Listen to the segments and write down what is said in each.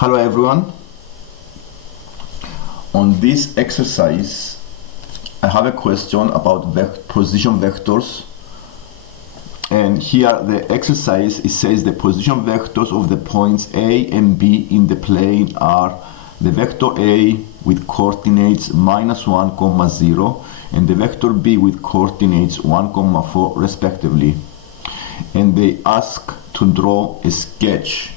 Hello everyone. On this exercise I have a question about position vectors, and here the exercise, it says the position vectors of the points A and B in the plane are the vector A with coordinates -1, 0 and the vector B with coordinates 1, 4 respectively, and they ask to draw a sketch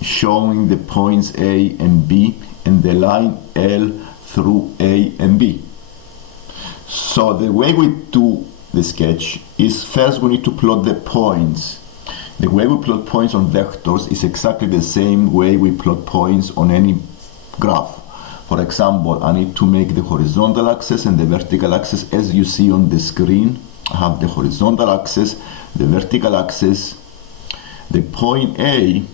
showing the points A and B and the line L through A and B. So the way we do the sketch is, first we need to plot the points. The way we plot points on vectors is exactly the same way we plot points on any graph. For example, I need to make the horizontal axis and the vertical axis as you see on the screen. I have the horizontal axis, the vertical axis. The point A,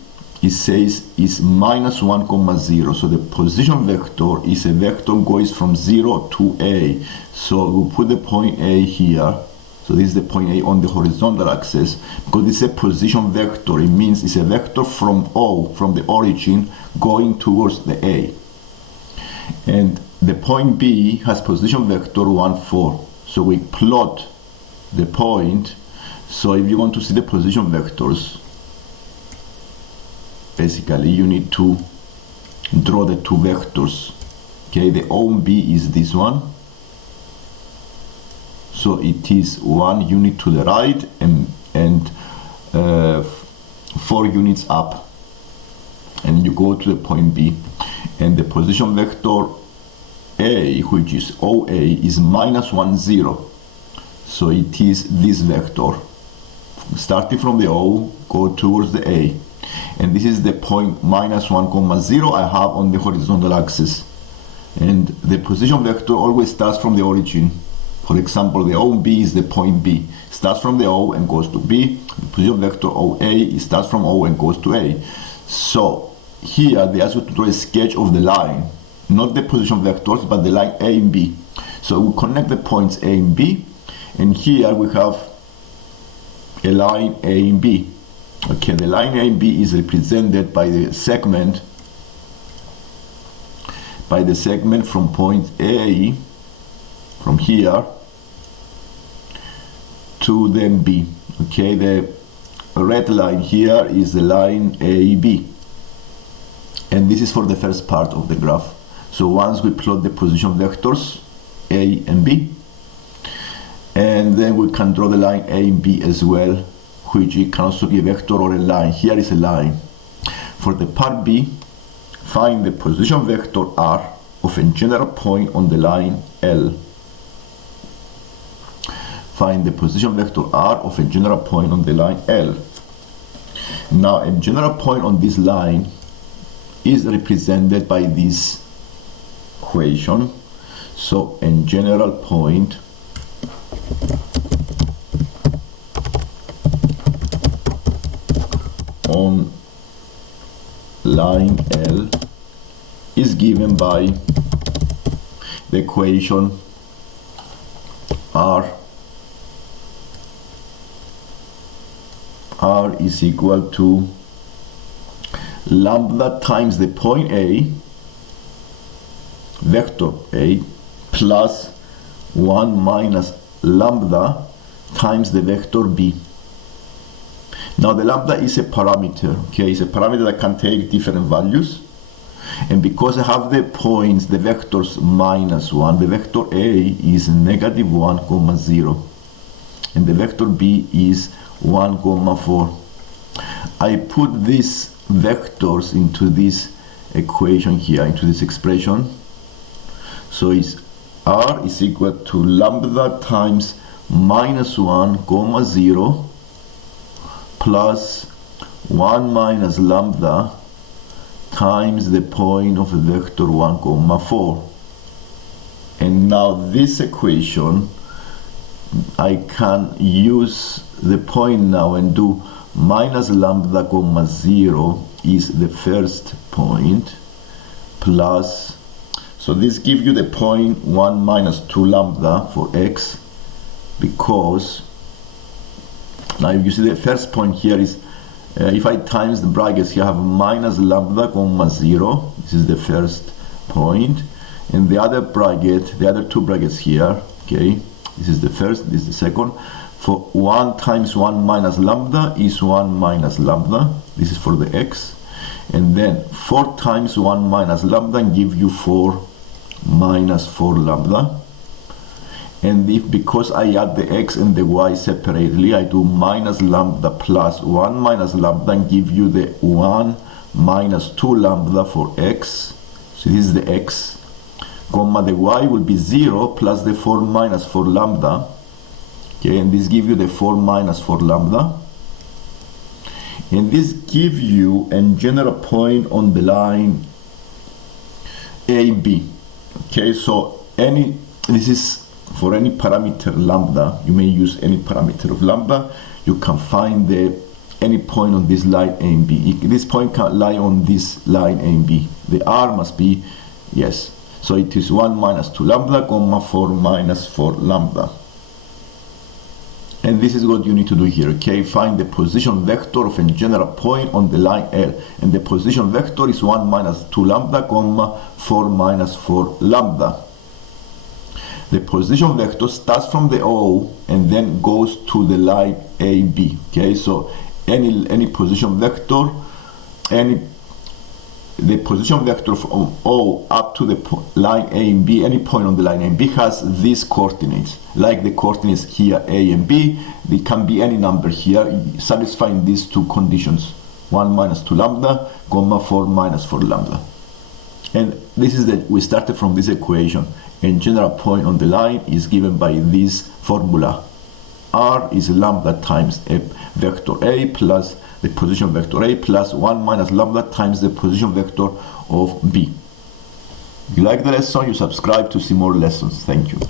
it says, is -1, 0. So the position vector is a vector goes from 0 to A. So we'll put the point A here. So this is the point A on the horizontal axis. Because it's a position vector, it means it's a vector from O, from the origin, going towards the A. And the point B has position vector 1, 4. So we plot the point. So if you want to see the position vectors, basically you need to draw the two vectors. Okay, the O and B is this one. So it is 1 unit to the right and 4 units up. And you go to the point B. And the position vector A, which is OA, is -1, 0. So it is this vector. Starting from the O, go towards the A. And this is the point -1, 0 I have on the horizontal axis. And the position vector always starts from the origin. For example, the O and B is the point B. Starts from the O and goes to B. The position vector OA starts from O and goes to A. So here they ask you to draw a sketch of the line, not the position vectors, but the line A and B. So we connect the points A and B, and here we have a line A and B. Okay, the line A and B is represented by the segment from point A, from here to then B. Okay, the red line here is the line AB, and this is for the first part of the graph. So once we plot the position vectors A and B, and then we can draw the line A and B as well, which it can also be a vector or a line. Here is a line. For the part B, find the position vector R of a general point on the line L. Find the position vector R of a general point on the line L. Now a general point on this line is represented by this equation. So a general point on line L is given by the equation R is equal to lambda times the point A, vector A, plus 1 minus lambda times the vector B. Now the lambda is a parameter, okay? It's a parameter that can take different values. And because I have the points, the vectors -1, the vector A is -1, 0. And the vector B is 1, 4. I put these vectors into this equation here, into this expression. So it's R is equal to lambda times -1, 0 plus 1 minus lambda times the point of the vector 1, 4. And now this equation, I can use the point now and do minus lambda, 0 is the first point, plus, so this gives you the point 1 minus 2 lambda for x, because now you see the first point here is if I times the brackets here, I have minus lambda comma 0. This is the first point. And the other bracket, the other two brackets here, okay, this is the first, this is the second. For 1 times 1 minus lambda is 1 minus lambda. This is for the x. And then 4 times 1 minus lambda and give you 4 minus 4 lambda. And if, because I add the x and the y separately, I do minus lambda plus 1 minus lambda and give you the 1 minus 2 lambda for x. So this is the x, comma the y will be 0 plus the 4 minus 4 lambda. Okay, and this gives you the 4 minus 4 lambda. And this gives you a general point on the line AB. Okay, so this is for any parameter lambda. You may use any parameter of lambda. You can find any point on this line A and B. This point can lie on this line A and B. The R must be, yes. So it is 1 minus 2 lambda, comma 4 minus 4 lambda. And this is what you need to do here, okay? Find the position vector of a general point on the line L. And the position vector is 1 minus 2 lambda, comma 4 minus 4 lambda. The position vector starts from the O and then goes to the line AB, okay? So any position vector, the position vector from O up to the line A and B, any point on the line A and B has these coordinates, like the coordinates here A and B. They can be any number here, satisfying these two conditions, 1 minus 2 lambda, comma 4 minus 4 lambda. And this is we started from this equation, and general point on the line is given by this formula. R is lambda times a vector A plus the position vector A plus 1 minus lambda times the position vector of B. If you like the lesson, you subscribe to see more lessons. Thank you.